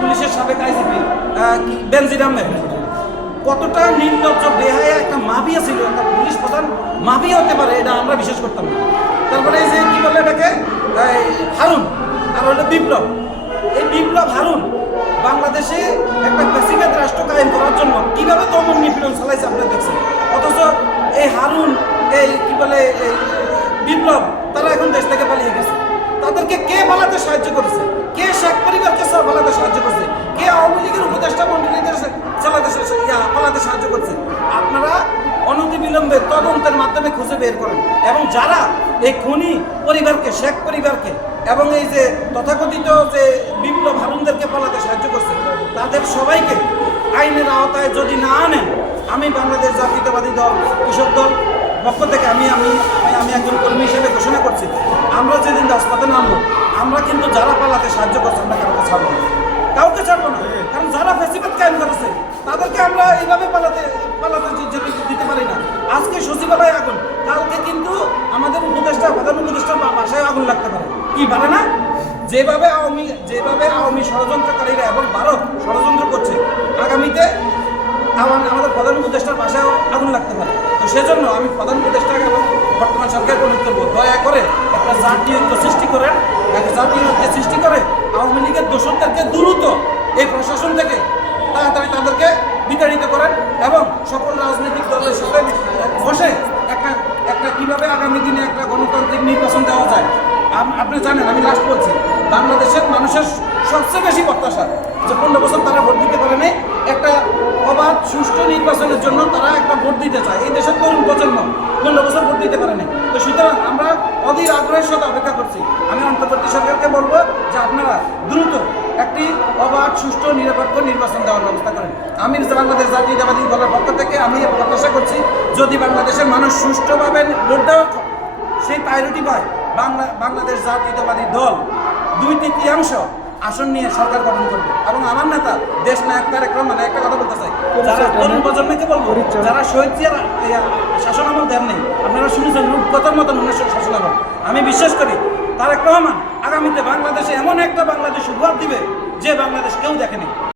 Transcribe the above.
পুলিশের সাবেক আইজিপি বেনজির আহমেদ। কতটা নির্লজ্জ, বেহায়া একটা মাফিয়া ছিল একটা পুলিশ প্রধান মাফিয়া হতে পারে, এটা আমরা বিশ্বাস করতাম না। তারপরে এই যে কি বলে এটাকে? হারুন, আর হলো বিপ্লব। এই বিপ্লব হারুন বাংলাদেশে একটা বেসিকেট রাষ্ট্র কায়েম করার জন্য কীভাবে দমন নিপীড়ন চালাইছে আপনারা দেখছেন। অথচ এই হারুন, এই কি বলে বিপ্লব, তারা এখন দেশ থেকে পালিয়ে গেছে। তাদেরকে কে পালাতে সাহায্য করেছে? পালাতে সাহায্য করছে। আপনারা অনতি অনতিবিলম্বে তদন্তের মাধ্যমে খুঁজে বের করেন এবং যারা এই খনি পরিবারকে, শেখ পরিবারকে এবং এই যে তথাকথিত যে বিপ্লব হারুনদেরকে পালাতে সাহায্য করছে, তাদের সবাইকে আইনের আওতায় যদি না আনেন, আমি বাংলাদেশ জাতীয়তাবাদী দল, কৃষক দল পক্ষ থেকে আমি আমি, আমি- আমি একজন কর্মী হিসেবে ঘোষণা করছি, আমরা যেদিন রাজপথে নামবো আমরা কিন্তু যারা পালাতে সাহায্য করছে, আমরা কাউকে ছাড়বো না। কাউকে ছাড়বো না কারণ যারা ফেসিবাদ কায়েম করেছে তাদেরকে আমরা এইভাবে পালাতে পালাতে যেতে দিতে পারি না। আজকে সচিবালয়ে আগুন, কালকে কিন্তু আমাদের উপদেষ্টা, প্রধান উপদেষ্টার বা- বাসায় আগুন লাগতে পারে। কি পারে না? যেভাবে আওয়ামী যেভাবে আওয়ামী ষড়যন্ত্রকারীরা এবং ভারত ষড়যন্ত্র করছে, আগামীতে আমাদের প্রধান উপদেষ্টার বাসায়ও আগুন লাগতে পারে। তো সেজন্য আমি প্রধান উপদেষ্টাকে এবং বর্তমান সরকারকে অনুরোধ করব, দয়া করে একটা জাতীয় ঐক্য সৃষ্টি করেন। একটা জাতীয় ঐক্য সৃষ্টি করে আওয়ামী লীগের দোষরদেরকে দ্রুত এই প্রশাসন থেকে তাড়াতাড়ি তাদেরকে বিতাড়িত করেন এবং সকল রাজনৈতিক দলের সাথে বসে একটা একটা কীভাবে আগামী দিনে একটা গণতান্ত্রিক নির্বাচন দেওয়া যায়। আপনি জানেন, আমি লাস্ট বলছি, বাংলাদেশের মানুষের সবচেয়ে বেশি প্রত্যাশা যে পনেরো বছর তারা ভোট দিতে পারেনি একটা অবাধ, সুষ্ঠু নির্বাচনের জন্য তারা একটা ভোট দিতে চায়। এই দেশের তরুণ প্রজন্ম পনেরো বছর ভোট দিতে পারেনি তো সুতরাং আমরা অধীর আগ্রহের সাথে অপেক্ষা করছি। আমি অন্তর্বর্তী সরকারকে বলব যে আপনারা দ্রুত একটি অবাধ সুষ্ঠু নিরপেক্ষ নির্বাচন দেওয়ার ব্যবস্থা করেন। আমি বাংলাদেশ জাতীয়তাবাদী দলের পক্ষ থেকে আমি প্রত্যাশা করছি যদি বাংলাদেশের মানুষ সুষ্ঠুভাবে ভোট দেওয়া সেই প্রায়োরিটি পায় বাংলা বাংলাদেশ জাতীয়তাবাদী দল। দুই তৃতীয়াংশ আসন নিয়ে সরকার গঠন করবে। এবং আমার নেতা দেশ নায়ক তারেক রহমান একটা কথা বলতে চাই। যারা তরুণ প্রজন্মকে বলব যারা শহীদ শাসন আমল দেন নেই আপনারা শুনেছেন রূপকথার মতন উনিশশো শাসন আমল আমি বিশ্বাস করি তারেক রহমান আগামীতে বাংলাদেশে এমন একটা বাংলাদেশ উপহার দিবে যে বাংলাদেশ কেউ দেখেনি।